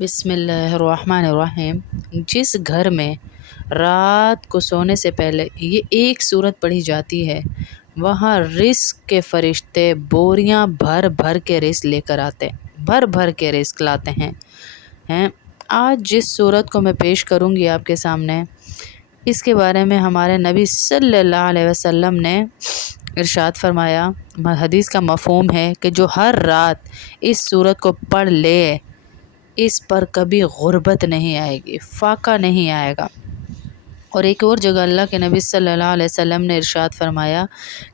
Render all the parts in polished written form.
بسم اللہ الرحمن الرحیم۔ جس گھر میں رات کو سونے سے پہلے یہ ایک سورت پڑھی جاتی ہے وہاں رزق کے فرشتے بوریاں بھر بھر کے رزق لے کر آتے بھر بھر کے رزق لاتے ہیں آج جس سورت کو میں پیش کروں گی آپ کے سامنے، اس کے بارے میں ہمارے نبی صلی اللہ علیہ وسلم نے ارشاد فرمایا، حدیث کا مفہوم ہے کہ جو ہر رات اس سورت کو پڑھ لے اس پر کبھی غربت نہیں آئے گی، فاقہ نہیں آئے گا۔ اور ایک اور جگہ اللہ کے نبی صلی اللہ علیہ وسلم نے ارشاد فرمایا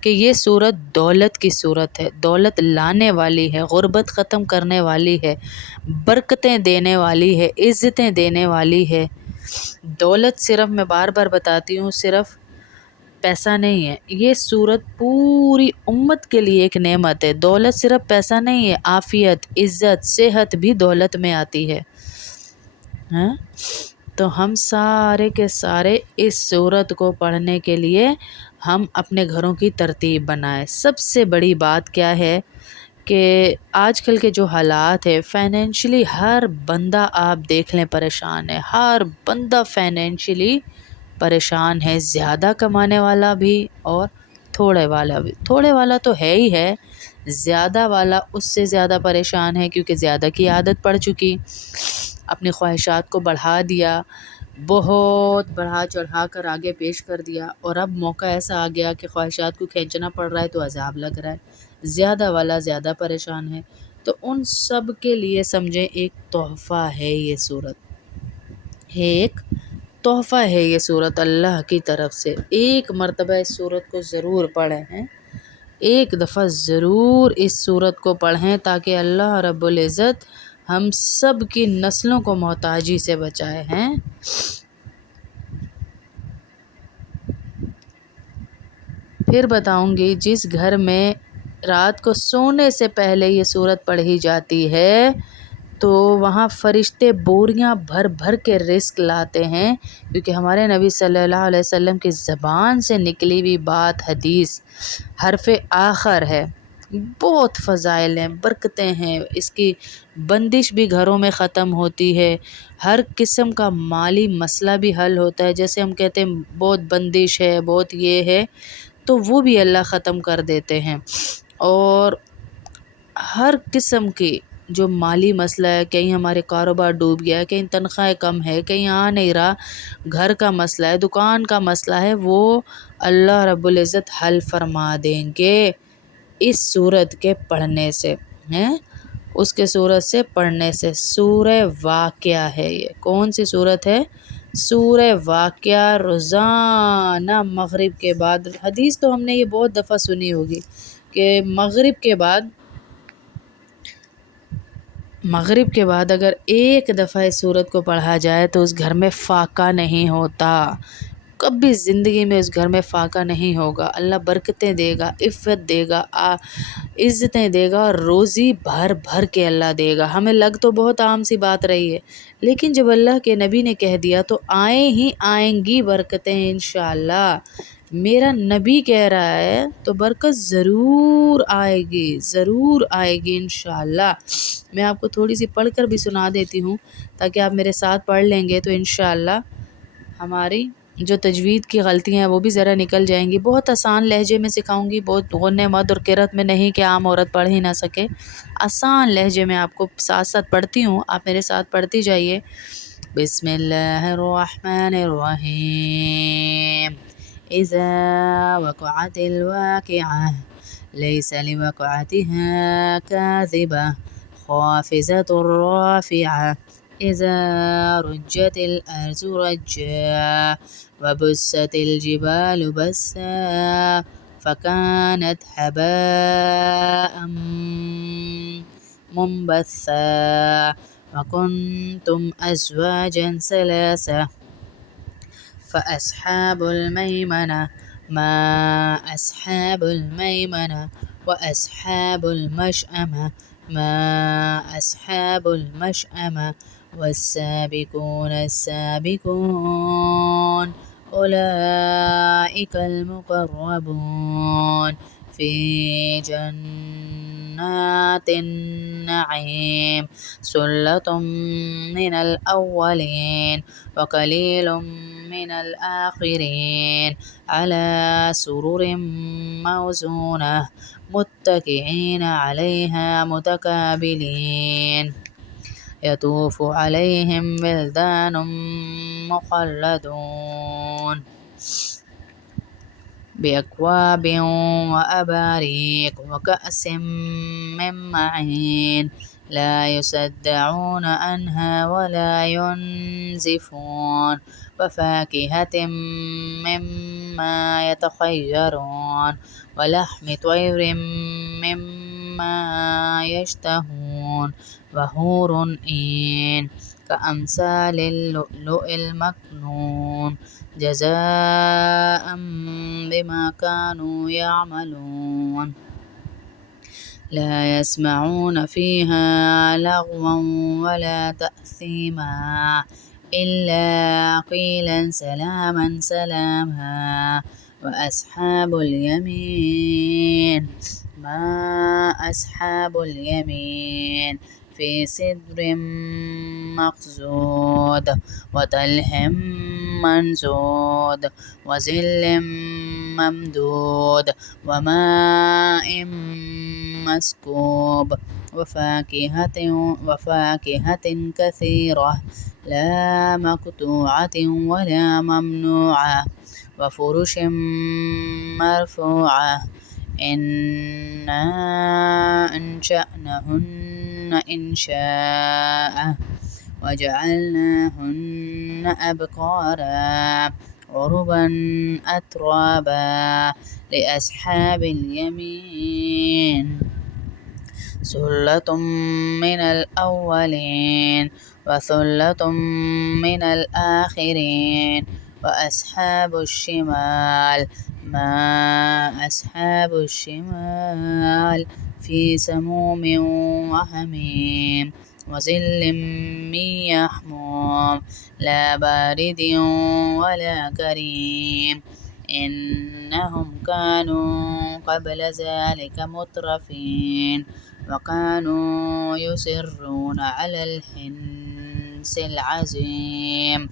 کہ یہ سورت دولت کی سورت ہے، دولت لانے والی ہے، غربت ختم کرنے والی ہے، برکتیں دینے والی ہے، عزتیں دینے والی ہے۔ دولت صرف، میں بار بار بتاتی ہوں، صرف پیسہ نہیں ہے، یہ سورت پوری امت کے لیے ایک نعمت ہے۔ دولت صرف پیسہ نہیں ہے، عافیت، عزت، صحت بھی دولت میں آتی ہے۔ ہاں، تو ہم سارے کے سارے اس سورت کو پڑھنے کے لیے ہم اپنے گھروں کی ترتیب بنائیں۔ سب سے بڑی بات کیا ہے کہ آج کل کے جو حالات ہے فائنینشلی، ہر بندہ آپ دیکھ لیں پریشان ہے، ہر بندہ فائنینشلی پریشان ہے، زیادہ کمانے والا بھی اور تھوڑے والا بھی۔ تھوڑے والا تو ہے ہی ہے، زیادہ والا اس سے زیادہ پریشان ہے، کیونکہ زیادہ کی عادت پڑ چکی، اپنی خواہشات کو بڑھا دیا، بہت بڑھا چڑھا کر آگے پیش کر دیا، اور اب موقع ایسا آ گیا کہ خواہشات کو کھینچنا پڑ رہا ہے تو عذاب لگ رہا ہے، زیادہ والا زیادہ پریشان ہے۔ تو ان سب کے لیے سمجھیں ایک تحفہ ہے یہ سورت، ایک تحفہ ہے یہ سورت اللہ کی طرف سے۔ ایک مرتبہ اس سورت کو ضرور پڑھیں ہیں، ایک دفعہ ضرور اس سورت کو پڑھیں تاکہ اللہ رب العزت ہم سب کی نسلوں کو محتاجی سے بچائے ہیں۔ پھر بتاؤں گی، جس گھر میں رات کو سونے سے پہلے یہ سورت پڑھی جاتی ہے تو وہاں فرشتے بوریاں بھر بھر کے رزق لاتے ہیں، کیونکہ ہمارے نبی صلی اللہ علیہ وسلم کی زبان سے نکلی ہوئی بات حدیث حرف آخر ہے، بہت فضائل ہیں، برکتیں ہیں، اس کی بندش بھی گھروں میں ختم ہوتی ہے، ہر قسم کا مالی مسئلہ بھی حل ہوتا ہے۔ جیسے ہم کہتے ہیں بہت بندش ہے، بہت یہ ہے، تو وہ بھی اللہ ختم کر دیتے ہیں۔ اور ہر قسم کی جو مالی مسئلہ ہے، کہیں ہمارے کاروبار ڈوب گیا ہے، کہیں تنخواہ کم ہے، کہیں آ نہیں رہا، گھر کا مسئلہ ہے، دکان کا مسئلہ ہے، وہ اللہ رب العزت حل فرما دیں گے اس سورت کے پڑھنے سے ہیں، اس کے سورت سے پڑھنے سے۔ سورہ واقعہ ہے یہ، کون سی سورت ہے؟ سورہ واقعہ۔ روزانہ مغرب کے بعد، حدیث تو ہم نے یہ بہت دفعہ سنی ہوگی کہ مغرب کے بعد اگر ایک دفعہ اس سورت کو پڑھا جائے تو اس گھر میں فاقہ نہیں ہوتا، کبھی زندگی میں اس گھر میں فاقہ نہیں ہوگا۔ اللہ برکتیں دے گا، عفت دے گا، عزتیں دے گا، روزی بھر بھر کے اللہ دے گا۔ ہمیں لگ تو بہت عام سی بات رہی ہے، لیکن جب اللہ کے نبی نے کہہ دیا تو آئیں ہی آئیں گی برکتیں انشاءاللہ۔ میرا نبی کہہ رہا ہے تو برکت ضرور آئے گی، ضرور آئے گی انشاءاللہ۔ میں آپ کو تھوڑی سی پڑھ کر بھی سنا دیتی ہوں تاکہ آپ میرے ساتھ پڑھ لیں گے تو انشاءاللہ ہماری جو تجوید کی غلطیاں ہیں وہ بھی ذرا نکل جائیں گی۔ بہت آسان لہجے میں سکھاؤں گی، بہت غنہ مد اور قرت میں نہیں کہ عام عورت پڑھ ہی نہ سکے، آسان لہجے میں آپ کو ساتھ ساتھ پڑھتی ہوں، آپ میرے ساتھ پڑھتی جائیے۔ بسم اللہ الرحمن الرحیم۔ اذا وقعت الواقعہ لیس لوقعتها کاذبہ خافضۃ رافعہ اذا رجت الارض رجا وبست الجبال بسا فكانت هباء منبثا وكنتم أزواجا ثلاثة فأصحاب الميمنة ما أصحاب الميمنة وأصحاب المشأمة ما أصحاب المشأمة والسابقون السابقون أولئك المقربون في جنات جنات النعيم ثلة من الأولين وقليل من الآخرين على سرر موزونة متكئين عليها متقابلين يطوف عليهم ولدان مخلدون بأكواب وأباريق وكأس من معين لا يصدعون عنها ولا ينزفون وفاكهة مما يتخيرون ولحم طير مما يشتهون وحور عين كأمثال اللؤلؤ المكنون جزاء بما كانوا يعملون لا يسمعون فيها لغوا ولا تأثيما إلا قيلا سلاما سلاما وأصحاب اليمين ما أصحاب اليمين في سدر مخضود وطلح منضود وظل ممدود وماء مسكوب وفاكهة كثيرة لا مقطوعة ولا ممنوعة وفرش مرفوعة إنا أنشأناهن إنشاء وجعلناهن أبكارا عربا أترابا لأصحاب اليمين ثلة من الأولين وثلة من الآخرين وأصحاب الشمال ما أصحاب الشمال في سموم وحميم وظل من يحموم لا بارد ولا كريم إنهم كانوا قبل ذلك مترفين وكانوا يصرون على الحنث العظيم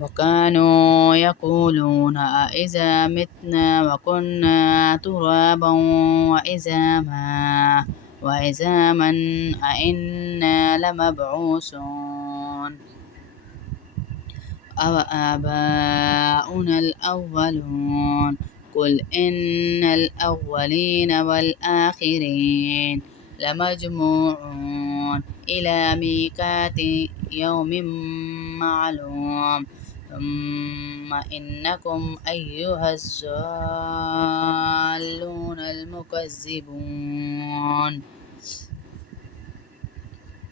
وكانوا يقولون أإذا متنا وكنا ترابا وعظاما أإنا لمبعوثون أو آباؤنا الأولون قل إن الأولين والآخرين لمجموعون إلى ميقات يوم معلوم ثم إنكم أيها الضالون المكذبون।